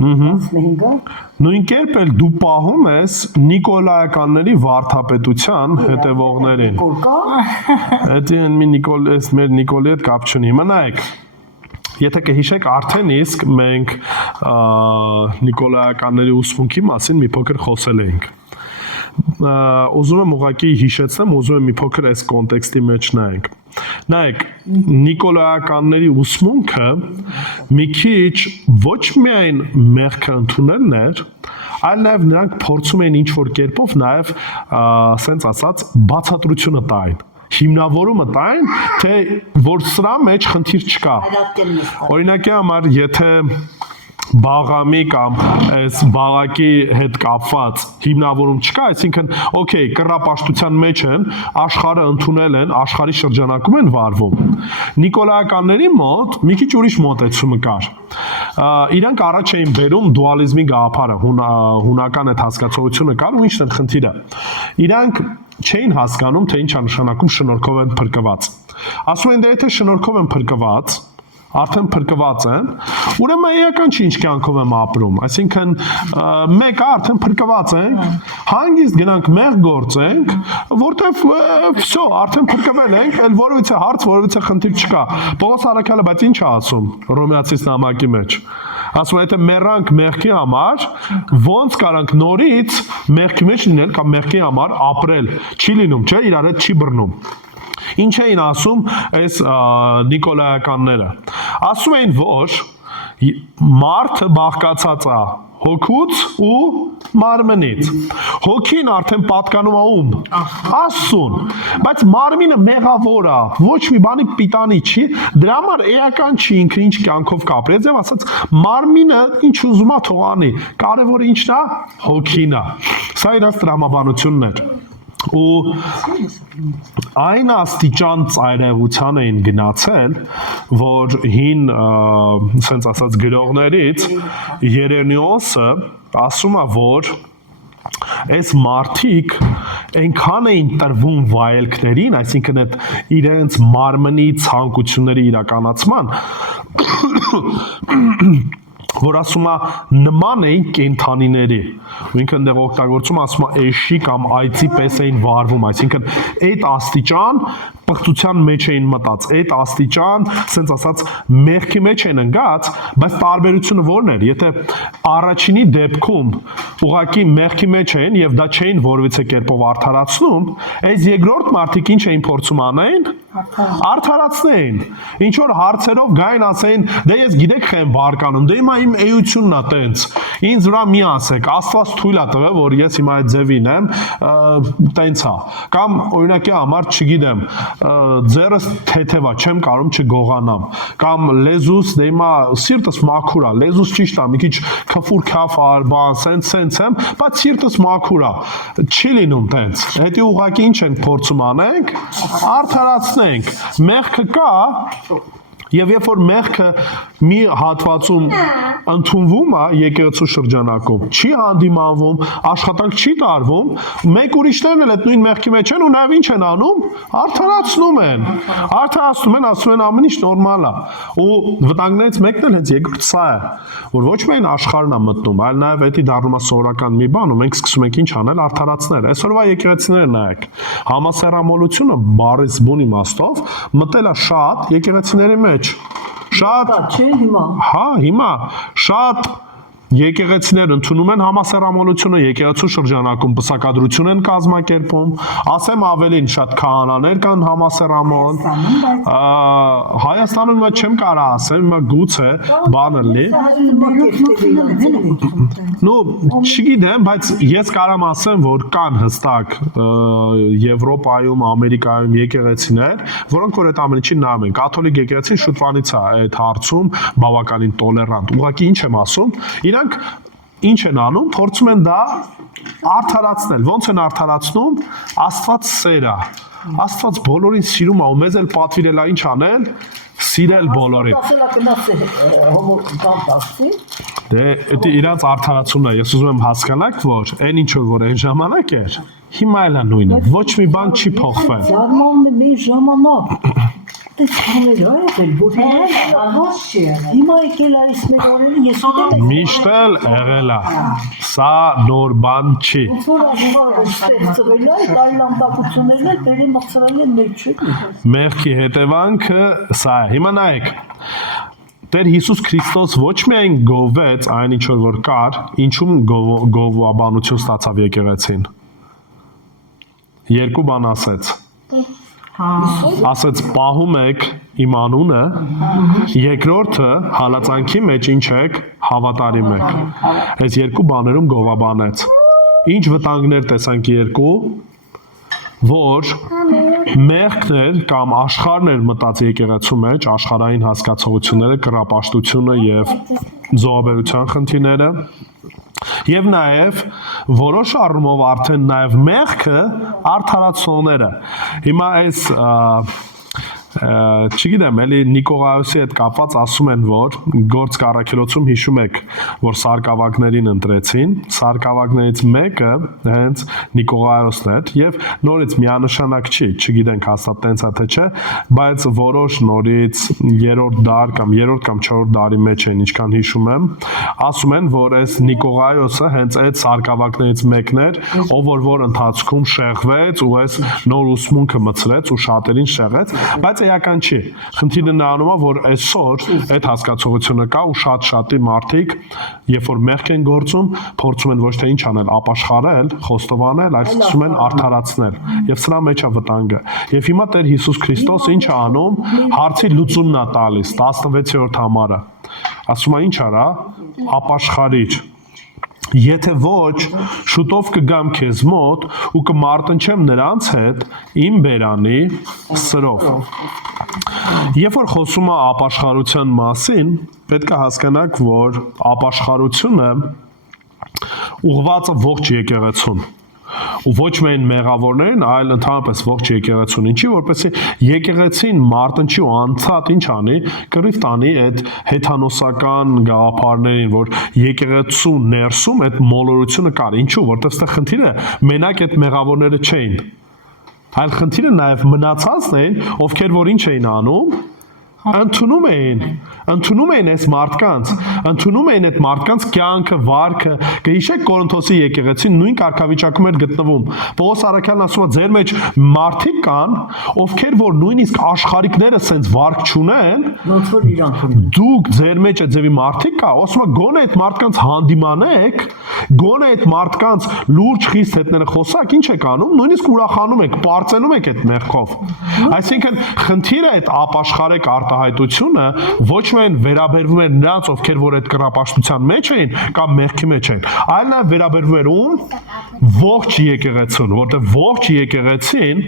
15-ը Նույն կերպ էլ դու պահում ես Նիկոլայականների վարդապետության հետևողներին։ Դա մեր Նիկոլի հետ կապ չունի։ Հիմա նայեք։ Եթե կհիշեք, արդեն իսկ մենք Նիկոլայականների ուսմունքի մասին մի փոքր խոսել էինք։ Ուզում եմ ուղղակի հիշեցնեմ, ուզում եմ մի փոքր այս կոնտեքստի մեջ նայենք։ Նայեք, Նիկոլայականների ուսմունքը մի քիչ ոչ միայն մեղքը ընդունելն էր, այլ նաև նրանք փորձում էին ինչ-որ կերպով նաև, ասենց ասած, բացատրությունը տային։ Հիմնավորումը տային, թե որ սրա մեջ խնդիր չկա։ Օրինակի համար, եթե բաղամի կամ այս բաղակի հետ կապված հիմնավորում չկա, այսինքն, օքեյ, կռապաշտության մեջ են, աշխարհը ընդունել են, աշխարհի շրջանակում են վարվում։ Նիկոլայականների մոտ մի քիչ ուրիշ մոտեցումը կար։ Իրանք առաջ էին բերում դուալիզմի գաղափարը, հունական այդ հասկացողությունը կար ու ինչն է խնդիրը։ Իրանք չէին հասկանում, թե ինչ է նշանակում շնորհքով են փրկված։ Ասում են, դե եթե շնորհքով են փրկված, արդեն փրկված են, ուրեմն էական չի ինչ կյանքով եմ ապրում, այսինքն մեկը արդեն փրկված ենք, հանգիստ գնանք մեղ գործենք, որտեվ վсё, արդեն փրկվել ենք, այլ որևիցե հարց, որևիցե խնդիր չկա։ Պողոս առաքյալը բայց ինչ է ասում Հռոմեացիս նամակի մեջ։ Ասում է, եթե մեռանք մեղքի համար, ոնց կարանք նորից մեղքի մեջ լինել կամ մեղքի համար ապրել։ Չի լինում, չէ, իրար հետ չի բռնում։ Ինչ էին ասում այս նիկոլայականները։ Ասում էին, որ մարդը բաղկացած է հոգուց ու մարմնից։ Հոգին արդեն պատկանում է ում։ Աստծուն։ Բայց մարմինը մեղավոր է, ոչ մի բանի պիտանի չի, դրա համար էական չի ինքը ինչ կյանքով կապրի։ Ձեւ ասած մարմինը ինչ ուզում է թող անի։ Կարևորը ինչն է։ Հոգին է։ Սա իրաց տրամաբանությունն էր։ Ու այն աստիճան ծայրահեղության էին գնացել, որ հին, ասենց ասած, գրողներից Երենիոսը ասում է, որ այս մարդիկ այնքան էին տրվում վայելքներին, այսինքն այդ իրենց մարմնի ցանկությունների իրականացման, որ ասում է նման էին կենթանիների, ու ինքը այնտեղ օգտագործում ասում է էշի կամ այծի պես էին վարվում, այսինքն այդ աստիճան պղծության մեջ էին մտած, այդ աստիճան, ասենց ասած, մեղքի մեջ են ընկած, բայց տարբերությունը ո՞րն էր, եթե առաջինի դեպքում ուղղակի մեղքի մեջ էին եւ դա չէին որևիցե կերպով արդարացնում, այս երկրորդ մարդիկ ինչ էին փորձում անեն, արդարացնեին, ինչ որ հարցերով գային ասեին, դե ես գիտեք խեմ բարկանում, դե հիմա իմ էությունն է տենց, ինձ վրա մի ասեք, Աստված թույլ է տվել, որ ես հիմա այդ ձևին եմ, տենց է, կամ օրինակի համար, չգիտեմ, ձեռս թեթև է, չեմ կարող չգողանամ, կամ լեզուս, դե հիմա սիրտս մաքուր է, լեզուս ճիշտ է, մի քիչ քֆուր քաֆար, բան, սենց եմ, բայց սիրտս մաքուր է, չի լինում տենց, հետի ուղղակի ինչ ենք փորձում անենք, արդարացնենք, մեղքը կա, եւ երբ որ մեղքը մի հատվածում ընդունվում է եկեղեցու շրջանակում, չի հանդիմանվում, աշխատանք չի տարվում, մեկ ուրիշներն էլ այդ նույն մեղքի մեջ են ու նաեւ ինչ են անում, արդարացնում են, ասում են ամեն ինչ նորմալ է, ու վտանգներից մեկն էլ հենց երկրորդ սա է, որ ոչ միայն աշխարհն է մտնում, այլ նաեւ դա դառնում է սովորական մի բան ու մենք սկսում ենք ինչ անել, արդարացնել։ Այսօրվա եկեղեցիները նայեք, համասեռամոլությունը բառից բուն իմաստով մտել է շատ եկեղեցիների մեջ, շատ, չէ հիմա։ հա, հիմա շատ եկեղեցիներ ընդունում են համասեռամոլությունը, եկեղեցու շրջանակում պսակադրություն են կազմակերպում, ասեմ ավելին, շատ քահանաներ կան համասեռամոլ, Հայաստանում հիմա չեմ կարող ասեմ, հիմա գուցե բանը լի, չգիտեմ, բայց ես կարամ ասեմ, որ կան հստակ Եվրոպայում, Ամերիկայում եկեղեցիներ, որոնք որ այդ ամեն ինչին նայում են, կաթոլիկ եկեղեցին շուտվանից է այդ հարցում բավականին տոլերանտ, ուղղակի ինչ եմ ասում, իրանք ինչ են անում, փորձում են դա արդարացնել։ Ոնց են արդարացնում, Աստված սեր է, Աստված բոլորին սիրում է ու մեզ էլ պատվիրել է ինչ անել, սիրել բոլորին։ Ասելա գնացել հոմո բանտացի։ Դե դա իրանց արդարացումն է, ես ուզում եմ հասկանաք, որ այն ինչ որ այն ժամանակ էր, հիմա էլ է նույնը, ոչ մի բան չի փոխվել։ Զարմանն է մեր ժամանակ։ Դες բաներ ա եղել, որ ոչ չի եղել։ հիմա եկել այս մեր օրերը ես ուտել եմ։ Միշտ էլ եղել է։ Սա նոր բան չի։ Որ ասում ստեղծվել է, այլ ամբակություններն էլ բերի մղցրել են մեր չի։ Մեղքի հետևանքը սա է։ Հիմա նայեք։ Տեր Հիսուս Քրիստոս ոչ միայն գովեց այն ինչ որ կար, ինչում գովաբանություն ստացավ եկեղեցին։ Երկու բան ասեց։ Ասեց պահում եք իմ անունը, երկրորդը հալածանքի մեջ ինչ եք հավատարիմ եք։ Այս երկու բաներում գովաբանեց։ Ինչ վտանգներ տեսանք երկու, որ մեղքներ կամ աշխարհներ մտած եկեղեցու մեջ, աշխարհային հասկացողությունները, կռապաշտությունը եւ զոհաբերության խնդիրները եւ նաեւ որոշ առումով արդեն նաեւ մեղքը արդարացնողները։ Հիմա այս չգիտեմ, էլի Նիկողայոսի հետ կապված ասում են, որ գործ կառաքելոցում հիշում եք, որ սարկավագներին ընտրեցին, սարկավագներից մեկը հենց Նիկողայոսն էր եւ նորից միանշանակ չի, չգիտենք հաստատ տենց է թե չէ, բայց որոշ նորից 3-րդ դար կամ 3-րդ կամ 4-րդ դարի մեջ են, ինչքան հիշում եմ, ասում են, որ այս Նիկողայոսը հենց այդ սարկավագներից մեկն էր, ով որ ընթացքում շեղվեց ու այս նոր ուսմունքը մցրեց ու շատերին շեղեց, բայց էական չի։ Խնդիրը նրանում է, որ այսօր այդ հասկացողությունը կա ու շատ-շատի մարդիկ, երբ որ մեղք են գործում, փորձում են ոչ թե ինչ անել, ապաշխարել, խոստովանել, այլ սկսում են արդարացնել։ Եվ սրա մեջ է վտանգը։ Եվ հիմա Տեր Հիսուս Քրիստոս ինչ է անում, հարցի լուծումն է տալիս 16-րդ համարը։ Ասում է ինչ արա, ապաշխարիր։ Եթե ոչ, շուտով կգամ քեզ մոտ ու կմարտնչեմ նրանց հետ իմ բերանի սրով։ Երբ որ խոսում է ապաշխարության մասին, պետք է հասկանաք, որ ապաշխարությունը ուղղված է ողջ եկեղեցուն։ Ու ոչ միայն մեղավորներին, այլ ընդհանրապես ողջ եկեղեցուն։ Ինչի, որպեսզի եկեղեցին մարտնչի ու անցած ինչ անի, կռիվ տանի այդ հեթանոսական գաղափարներին, որ եկեղեցու ներսում այդ մոլորությունը կար։ Ինչու, որտեղ այստեղ խնդիրը մենակ այդ մեղավորները չէին։ Այլ խնդիրը նաև մնացածն էին, ովքեր որ ինչ էին անում, ընդունում էին այս մարդկանց, ընդունում էին այդ մարդկանց կյանքը, վարքը, կհիշեք Կորինթոսի եկեղեցին նույն կարգավիճակում էր գտնվում։ Պողոս առաքյալն ասում է, ձեր մեջ մարդիկ կան, ովքեր որ նույնիսկ աշխարհիկները սենց վարք չունեն, ոնց որ իրանք ունեն։ Դուք ձեր մեջ այդևի մարդիկ կա, ասում է գոնե այդ մարդկանց հանդիմանեք, գոնե այդ մարդկանց լուրջ խիստ հետները խոսակ, ինչ եք անում, նույնիսկ ուրախանում եք, պարծենում եք այդ մեղքով։ Այսինքն խնդիրը այդ ապաշխարեք արտահայտությունը ոչ միայն վերաբերվում է նրանց, ովքեր որ այդ կռապաշտության մեջ էին կամ մեղքի մեջ են, այլ նաև վերաբերվում էր ում ողջ եկեղեցուն, որտեղ ողջ եկեղեցին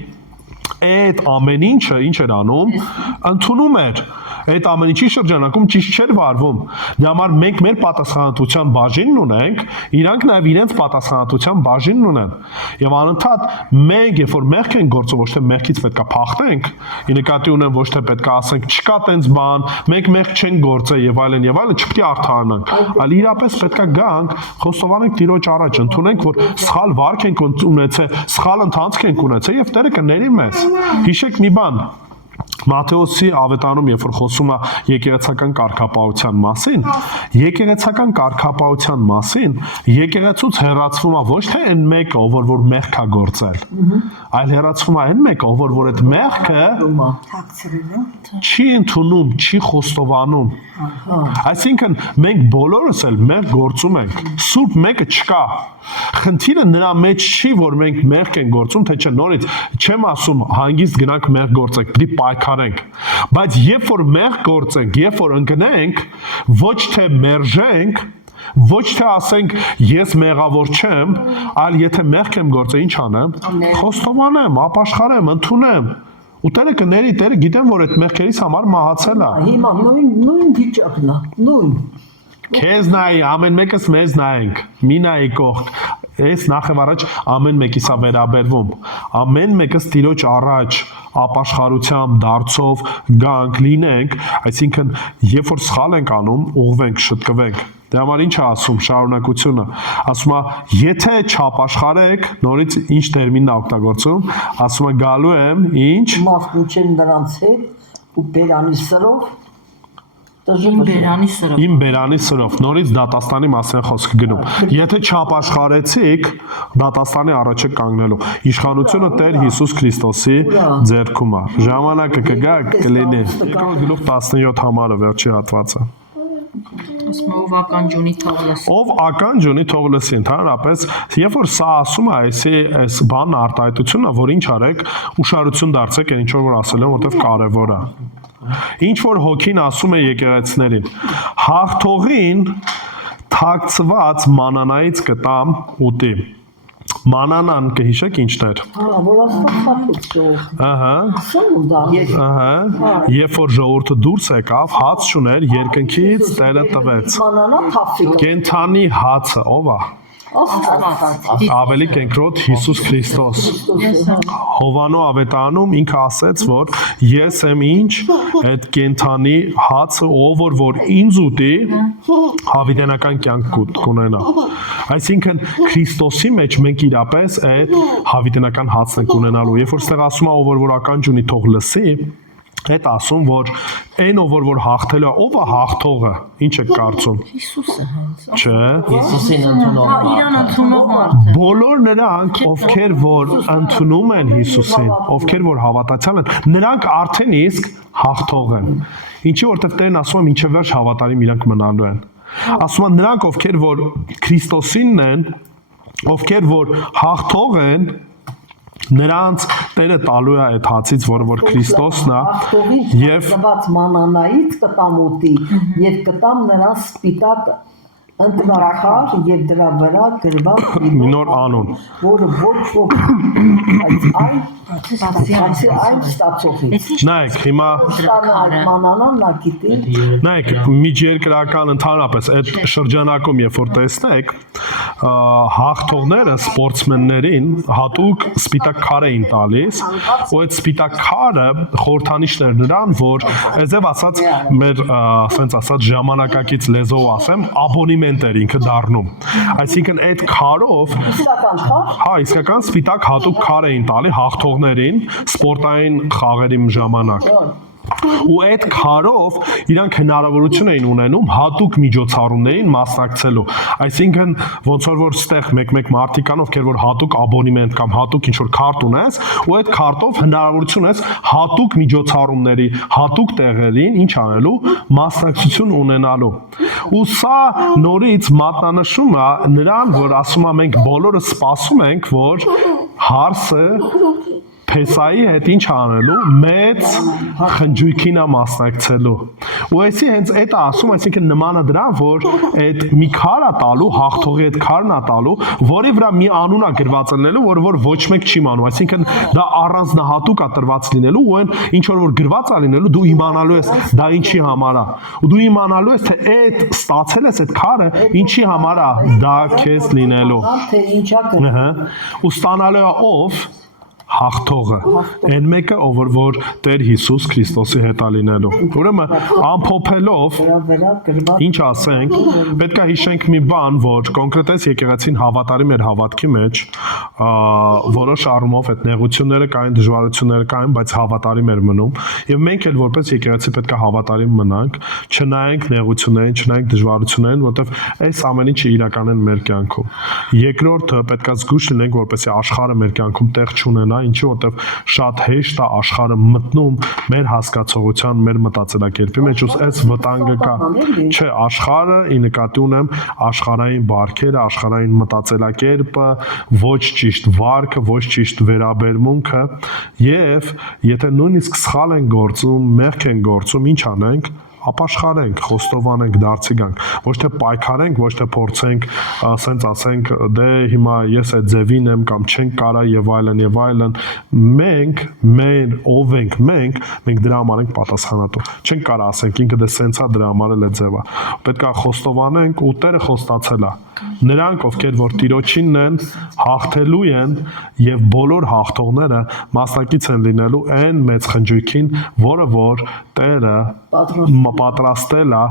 այդ ամեն ինչը ինչ էր անում, ընդունում էր, այդ ամեն ինչի շրջանակում ճիշտ չէր վարվում։ Դրա համար մենք մեր պատասխանատվության բաժինն ունենք, իրանք նաև իրենց պատասխանատվության բաժինն ունեն։ Եվ անընդհատ մենք, երբ որ մեղք ենք գործում, ոչ թե մեղքից պետքա փախնենք, ի նկատի ունեմ ոչ թե պետքա ասենք չկա տենց բան, մենք մեղք չենք գործել եւ այլն, չպետք է արդարանանք, այլ իրապես պետքա գանք, խոստովանենք Տիրոջ առաջ, ընդունենք, որ սխալ վարք ենք ունեցել, սխալ ընթացք ենք ունեցել եւ Տերը կների մեզ։ Հիշեք մի բան, Մատթեոսի ավետարանում, երբ որ խոսում է եկեղեցական կարգապահության մասին, եկեղեցական կարգապահության մասին եկեղեցուց հեռացվում է ոչ թե այն մեկը, ով որ մեղք է գործել, այլ հեռացվում է այն մեկը, ով որ այդ մեղքը չի ընդունում, չի խոստովանում։ Այսինքն մենք բոլորս էլ մեղք գործում ենք, սուրբ մեկը չկա։ Խնդիրը նրա մեջ չի, որ մենք մեղք ենք գործում, թե չէ, նորից չեմ ասում հանգիստ գնանք մեղք գործենք, պիտի պայքարենք, բայց երբ որ մեղք գործենք, երբ որ ընկնենք, ոչ թե մերժենք, ոչ թե ասենք ես մեղավոր չեմ, այլ եթե մեղք եմ գործել, ինչ անեմ, խոստովանեմ, ապաշխարեմ, ընդունեմ։ Ու Տերը կների, Տերը գիտեմ, որ այդ մեղքերից համար մահացել է։ Հիմա նույն վիճակն է, նույն։ Քեզ նայի, ամեն մեկս մեզ նայենք։ Մի նայի կողք։ Այս նախ եւ առաջ ամեն մեկիս է վերաբերվում։ Ամեն մեկս Տիրոջ առաջ ապաշխարությամբ, դարձով գանք, լինենք, այսինքն երբ որ սխալ ենք անում, ուղղվենք, շտկվենք։ Դե համար ինչ է ասում շարունակությունը։ Ասում է, եթե չապաշխարեք, նորից ինչ տերմինն է օգտագործում, ասում է գալու եմ, ինչ Մաշկուչեն նրանց հետ ու բերանի սրով Իմ բերանի սրով։ Իմ բերանի սրով, նորից դատաստանի մասին խոսք գնում։ Եթե չապաշխարեցիք, դատաստանի առաջ եք կանգնելու։ Իշխանությունը Տեր Հիսուս Քրիստոսի ձեռքում է։ Ժամանակը կգա, կլինի։ Երկրորդ գլուխ 17 համարը վերջի հատվածը։ Ասում ով ականջունի թող լսի։ Ով ականջ ունի թող լսի, ընդհանրապես, երբ որ սա ասում է, այս բանն արտահայտությունը, որ ինչ արեք, ուշադրություն դարձեք այն ինչ որ ասել եմ, որտեվ կարևոր է։ Ինչ որ հոգին ասում է եկեղեցիներին, հաղթողին թաքցված մանանայից կտամ ուտի։ Մանանան կհիշեք ինչն էր։ որ աստվածաշնչը Ահա։ սնունդա Ահա, երբ որ ժողովուրդը դուրս եկավ, հաց չուներ, երկնքից Տերը տվեց։ մանանա թափիկ Կենթանի հացը ով է։ Ավելի կենկրոտ Հիսուս Քրիստոս։ Հովանո ավետարանում ինքը ասեց, որ ես եմ ինչ, այդ կենթանի հացը, ով որ ինձ ուտի, հավիտենական կյանք կունենա։ Այսինքն Քրիստոսի մեջ մենք իրապես այդ հավիտենական հացն ենք ունենալու։ Երբ որ ստեղ ասում է, ով որ ականջ ունի թող լսի, այդ ասում, որ այն ով որ հաղթելու է, ով է հաղթողը, ինչ եք կարծում։ Հիսուսը հենց։ Չէ։ Հիսուսին ընդունող Իրան ընդունող մարդը։ Բոլոր նրանք, ովքեր որ ընդունում են Հիսուսին, ովքեր որ հավատացյալ են, նրանք արդեն իսկ հաղթող են։ Ինչի որտեվ Տերն ասում է, մինչև վերջ հավատարիմ իրանք մնալու են։ Ասում է նրանք, ովքեր որ Քրիստոսինն են, ովքեր որ հաղթող են, նրանց Տերը տալու է այդ հացից, որ Քրիստոսն է, եւ տված մանանայից կտամ ուտի եւ կտամ նրանց սպիտակ ընտրակար եւ դրա վրա գրված մի նոր անուն։ որը ոչ ոք այն ստացողի Նայեք, հիմա մանանան նա գիտի նայեք, միջերկրական ընդհանրապես այդ շրջանակում երբ որ տեսնեք, հաղթողները սպորտսմեններին հատուկ սպիտակ քար էին տալիս, ու այդ սպիտակ քարը խորհրդանիշն էր նրան, որ այսպես ասած մեր ասենց ասած ժամանակակից լեզվով ասեմ, աբոնեմենտ էր ինքը դառնում։ Այսինքն այդ քարով, իսկական քար հա, իսկական սպիտակ հատուկ քար էին տալի հաղթողներին սպորտային խաղերի ժամանակ։ Ու այդ քարով իրանք հնարավորություն էին ունենում հատուկ միջոցառումներին մասնակցելու։ Այսինքն ոնց որ ստեղ մեկ մարդիկ կան, ովքեր որ հատուկ աբոնեմենտ կամ հատուկ ինչ որ քարտ ունես, ու այդ քարտով հնարավորություն ունես հատուկ միջոցառումների, հատուկ տեղերին ինչ անելու, մասնակցություն ունենալու։ Ու սա նորից մատնանշում է նրան, որ ասում է մենք բոլորը սպասում ենք, որ հարսը Փեսայի հետ ինչ անելու, մեծ խնջույքին է մասնակցելու։ Ու այսի հենց այդ է ասում, այսինքն նմանը դրան, որ այդ մի քար է տալու, հաղթողի այդ քարն է տալու, որի վրա մի անուն է գրված լինելու, որ ոչ մեկ չի իմանում, այսինքն դա առանձնահատուկ է տրված լինելու, ու այն ինչ որ գրված է լինելու, դու իմանալու ես դա ինչի համար է։ Ու դու իմանալու ես, թե այդ ստացել ես այդ քարը ինչի համար է դա քեզ լինելու։ թե ինչա կը Ահա։ Ու ստանալու է ով հաղթողը, այն մեկը, ով որ Տեր Հիսուս Քրիստոսի հետ է լինելու։ Ուրեմն ամփոփելով վրա գրված ինչ ասենք, պետք է հիշենք մի բան, որ կոնկրետես եկեղեցին հավատարիմ էր հավատքի մեջ, որոշ առումով այդ նեղությունները կային, դժվարությունները կային, բայց հավատարիմ էր մնում, եւ մենք էլ որպես եկեղեցի պետք է հավատարիմ մնանք, չնայենք նեղություններին, չնայենք դժվարություններին, որտեղ այս ամեն ինչը իրական են մեր կյանքում։ Երկրորդը պետք է զգուշ լինենք, որպեսզի աշխարհը մեր կյանքում տեղ չունենա, ինչի որտեղ շատ հեշտ է աշխարհը մտնում մեր հասկացողության, մեր մտածելակերպի մեջ, ու այս վտանգը կա։ Չէ, աշխարհը, ի նկատի ունեմ աշխարհային բարքերը, աշխարհային մտածելակերպը, ոչ ճիշտ վարքը, ոչ ճիշտ վերաբերմունքը, եւ եթե նույնիսկ սխալ են գործում, մեղք են գործում, ինչ անենք, ապաշխարենք, խոստովանենք, դարձի գանք, ոչ թե պայքարենք, ոչ թե փորձենք, ասենց ասենք, դե հիմա ես այդ ձևին եմ կամ չենք կարա եւ այլն, մենք ով ենք մենք դրա համար ենք պատասխանատու։ Չենք կարա ասենք ինքը դե սենց է դրա համար էլ է ձևա։ Պետք է խոստովանենք ու Տերը խոստացել է։ Նրանք, ովքեր որ Տիրոջինն են, հաղթելու են եւ բոլոր հաղթողները մասնակից են լինելու այն մեծ խնջույքին, որը որ Տերը պատրաստել է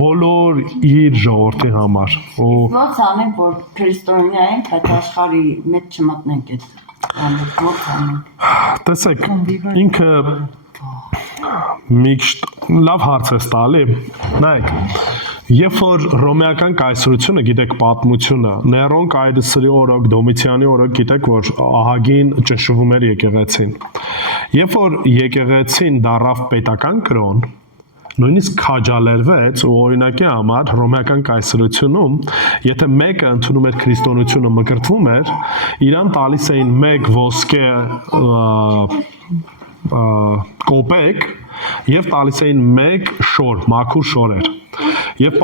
բոլոր իր ժողովրդի համար։ Ու ո՞նց անենք, որ քրիստոնեայինք այդ աշխարհի մեջ չմտնենք այդ ո՞նց անենք։ տեսեք, ինքը միշտ լավ հարց է տալի։ Նայեք, երբ որ ռոմեական կայսրությունը, գիտեք պատմությունը, Ներոն կայսրի օրոք, Դոմիցիանի օրոք, գիտեք որ ահագին ճնշվում էր եկեղեցին։ Երբ որ եկեղեցին դառավ պետական կրոն, նույնիսկ քաջալերվեց ու օրինակի համար ռոմեական կայսրությունում, եթե մեկը ընդունում էր քրիստոնեությունը, մկրտվում էր, իրան տալիս էին 1 ոսկե կոպեկ եւ տալիս էին 1 շոր, մաքուր շորեր։ Եվ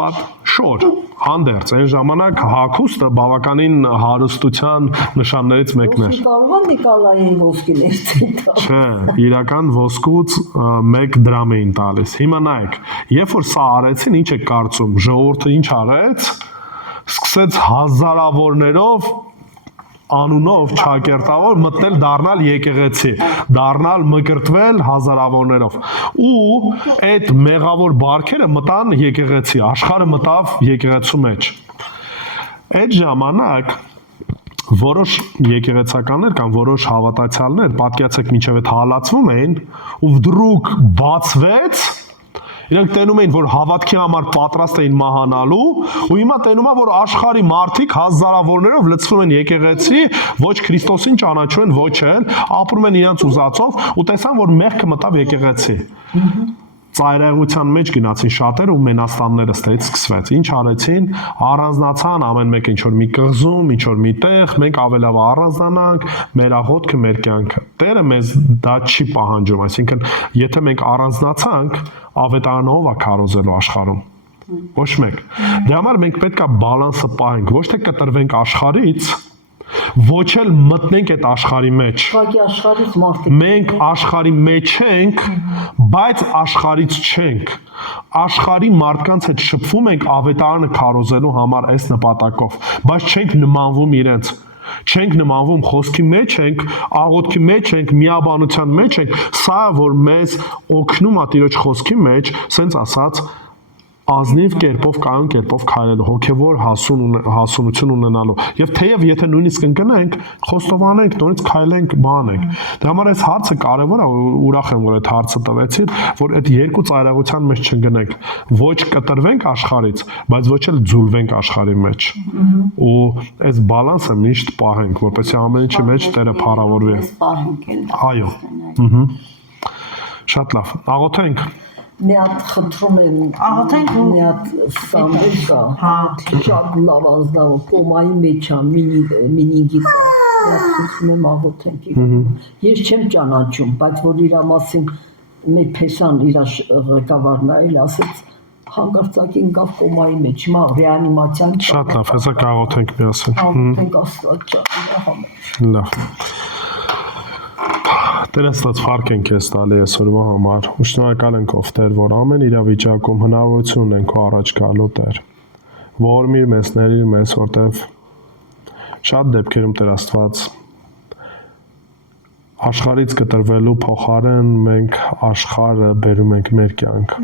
շոր, հանդերձ, այն ժամանակ հագուստը բավականին հարստության նշաններից մեկն էր։ Կարող է Նիկոլային ոսկիներ տալ։ Չէ, իրական ոսկուց 1 դրամ էին տալիս։ Հիմա նայեք, երբ որ սա արեցին, ինչ է կարծում, ժողովուրդը ինչ արեց, սկսեց հազարավորներով անունով ճակերտավոր մտնել դառնալ եկեղեցի, դառնալ մկրտվել հազարավորներով։ Ու այդ մեղավոր բարքերը մտան եկեղեցի, աշխարհը մտավ եկեղեցու մեջ։ Այդ ժամանակ որոշ եկեղեցականներ կամ որոշ հավատացյալներ պատկերացեք մինչև այդ հալածվում էին ու վդրուկ բացվեց Իրանք տենում էին, որ հավատքի համար պատրաստ էին մահանալու, ու հիմա տենում է, որ աշխարհի մարդիկ հազարավորներով լցվում են եկեղեցի, ոչ Քրիստոսին ճանաչում են, ոչ էլ, ապրում են իրենց ուզածով, ու տեսան, որ մեղքը մտավ եկեղեցի։ Ծայրահեղության մեջ գնացին շատերը ու մենաստանները ստեից սկսվեց։ Ինչ արեցին, առանձնացան ամեն մեկը ինչ որ մի կղզում, ինչ որ մի տեղ, մենք ավելավ առանձնանանք, մեր աղոթքը, մեր կյանքը։ Տերը մեզ դա չի պահանջում, այսինքն եթե մենք առանձնացանք, ավետարանով է քարոզելու աշխարհում։ Ոչ մեկ։ Դրա համար մենք պետք է բալանսը պահենք, ոչ թե կտրվենք աշխարհից, ոչ էլ մտնենք այդ աշխարհի մեջ։ Ուղղակի աշխարհից մարդիկ։ Մենք աշխարհի մեջ ենք, բայց աշխարհից չենք։ Աշխարհի մարդկանց հետ շփվում ենք ավետարանը քարոզելու համար այս նպատակով, բայց չենք նմանվում իրենց։ Չենք նմանվում խոսքի մեջ ենք, աղոթքի մեջ ենք, միաբանության մեջ ենք, սա որ մեզ օգնում է Տիրոջ խոսքի մեջ, սենց ասած ազնիվ կերպով կայուն կերպով քայլել հոգևոր հասունություն ունենալու եւ թեև եթե նույնիսկ ընկնենք խոստովանենք նորից քայլենք բանենք դրա համար այս հարցը կարեւոր է ուրախ եմ որ այդ հարցը տվեցիք որ այդ երկու ծայրահեղության մեջ չընկնենք ոչ կտրվենք աշխարհից բայց ոչ էլ ձուլվենք աշխարհի մեջ ու այս բալանսը միշտ պահենք որպեսզի ամեն ինչի մեջ Տերը փառավորվի այո շատ լավ աղոթենք Մի հատ խնդրում եմ աղոթենք ու մի հատ Սամվել կա շատ լավ ազնավ կոմայի մեջ է մինինգի ուզում եմ աղոթենք ես չեմ ճանաչում բայց որ իր մասին մեր փեսան իր ղեկավարն է էլ ասեց հանկարծակի ընկավ կոմայի մեջ հիմա ռեանիմացիան շատ լավ հեսա կաղոթենք միասին աղոթենք Աստված ճանաչի լավ Տեր Աստված փառք ենք քեզ տալի այսօրվա համար։ Ու շնորհակալ ենք ով Տեր, որ ամեն իրավիճակում հնարավորություն ունենք քո առաջ գալու Տեր։ Ողորմիր մեզ, ներիր մեզ, որտեվ շատ դեպքերում Տեր Աստված աշխարհից կտրվելու փոխարեն մենք աշխարհը բերում ենք մեր կյանք։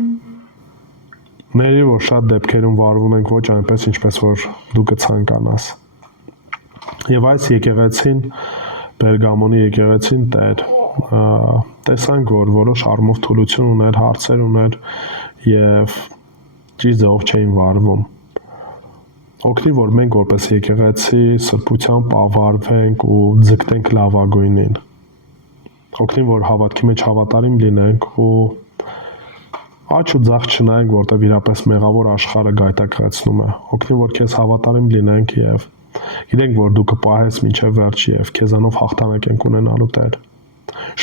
Ներիր որ շատ դեպքերում վարվում ենք ոչ այնպես, ինչպես որ դու կցանկանաս։ Եվ այս եկեղեցին Պերգամոնի եկեղեցին Տեր տեսանք որ որոշ առումով թուլություն ուներ, հարցեր ուներ եւ ճիշտ ձևով չէին վարվում։ Օգնի որ մենք որպես եկեղեցի սրբությամբ ավարվենք ու ձգտենք լավագույնին։ Օգնի որ հավատքի մեջ հավատարիմ լինենք ու աչ ու ձախ չնայենք, որտեղ իրապես մեղավոր աշխարհը գայթակղեցնում է։ Օգնի որ քեզ հավատարիմ լինենք եւ գիտենք որ դու կպահես մինչև վերջի եւ քեզանով հաղթանակ ենք ունենալու Տեր։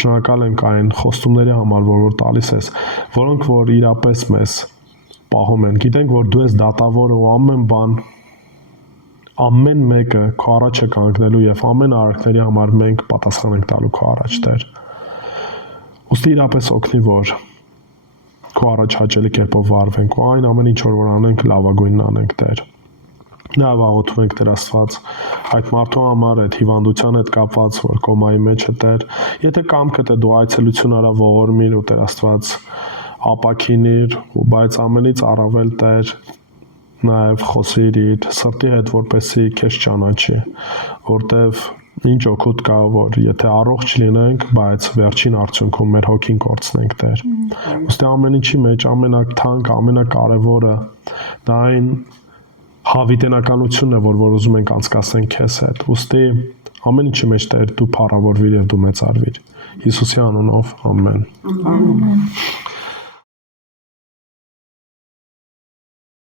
Շնորհակալ ենք այն խոստումների համար, որ տալիս ես, որոնք որ իրապես մեզ պահում են։ Գիտենք, որ դու ես դատավոր ու ամեն բան ամեն մեկը քո առաջ է կանգնելու եւ ամեն արարքների համար մենք պատասխան ենք տալու քո առաջ Տեր։ Ուստի իրապես օգնի, որ քո առաջ հաճելի կերպով վարվենք ու այն ամեն ինչ որ անենք լավագույնն անենք Տեր։ Նաև աղոթում ենք Տեր Աստված այդ մարդու համար այդ հիվանդության հետ կապված որ կոմայի մեջ է Տեր, եթե կամքդ է դու այցելություն արա ողորմիր ու Տեր Աստված ապակինիր ու բայց ամենից առավել Տեր նաև խոսիր իր սրտի հետ որպեսզի քեզ ճանաչի, որտեվ ինչ օգուտ կա որ եթե առողջ լինենք, բայց վերջին արդյունքում մեր հոգին կորցնենք Տեր։ Ոստի ամեն ինչի մեջ ամենաթանկ, ամենակարևորը դա այն հավիտենականությունն է, որ ուզում ենք անցկացնենք քեզ հետ։ Ոստի ամեն ինչի մեջ Տեր դու փառավորվիր եւ դու մեծարվիր։ Հիսուսի անունով ամեն։ Ամեն։